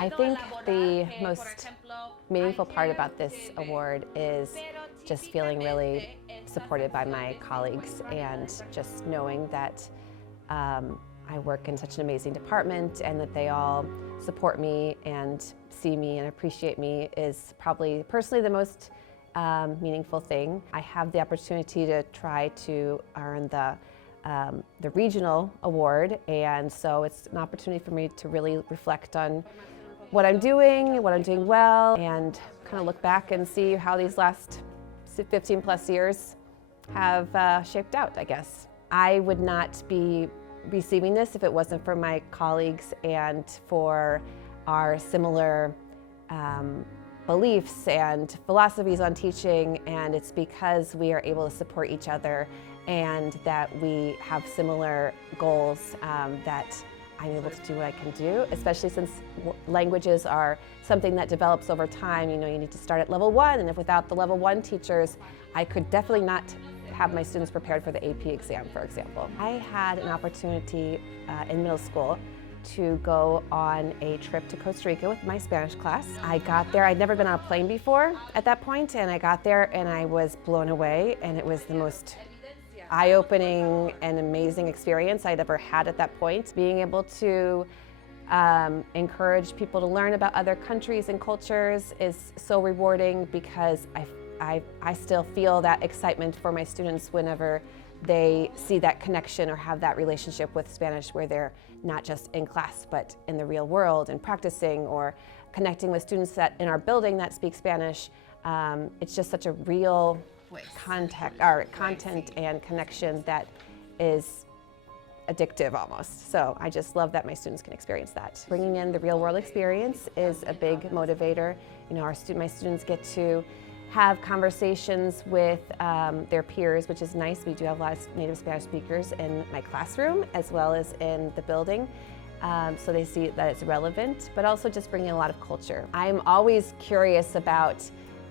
I think the most meaningful part about this award is just feeling really supported by my colleagues and just knowing that I work in such an amazing department and that they all support me and see me and appreciate me is probably personally the most meaningful thing. I have the opportunity to try to earn the regional award, and so it's an opportunity for me to really reflect on what I'm doing well, and kind of look back and see how these last 15 plus years have shaped out, I guess. I would not be receiving this if it wasn't for my colleagues and for our similar beliefs and philosophies on teaching, and it's because we are able to support each other and that we have similar goals that I'm able to do what I can do, especially since languages are something that develops over time. You know, you need to start at level 1, and if without the level 1 teachers, I could definitely not have my students prepared for the AP exam, for example. I had an opportunity in middle school to go on a trip to Costa Rica with my Spanish class. I got there, I'd never been on a plane before at that point, and I got there and I was blown away, and it was the most eye-opening and amazing experience I'd ever had at that point. Being able to encourage people to learn about other countries and cultures is so rewarding because I still feel that excitement for my students whenever they see that connection or have that relationship with Spanish where they're not just in class but in the real world and practicing or connecting with students that in our building that speak Spanish. It's just such a real content and connection that is addictive almost. So I just love that my students can experience that. Bringing in the real world experience is a big motivator. You know, my students get to have conversations with their peers, which is nice. We do have a lot of native Spanish speakers in my classroom as well as in the building. So they see that it's relevant, but also just bringing a lot of culture. I'm always curious about,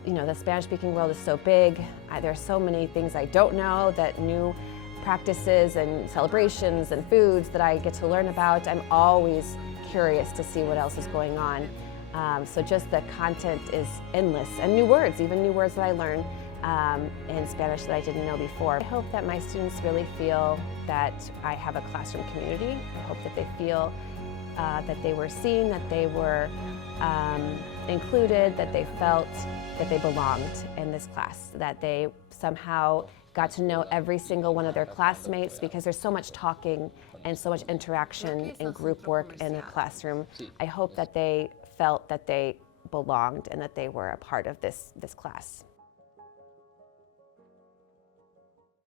you know, the Spanish-speaking world is so big. There's so many things I don't know, that new practices and celebrations and foods that I get to learn about. I'm always curious to see what else is going on. So just the content is endless, and new words, even new words that I learn in Spanish that I didn't know before. I hope that my students really feel that I have a classroom community. I hope that they feel that they were seen, that they were included, that they felt that they belonged in this class, that they somehow got to know every single one of their classmates, because there's so much talking and so much interaction and group work in a classroom. I hope that they felt that they belonged and that they were a part of this class.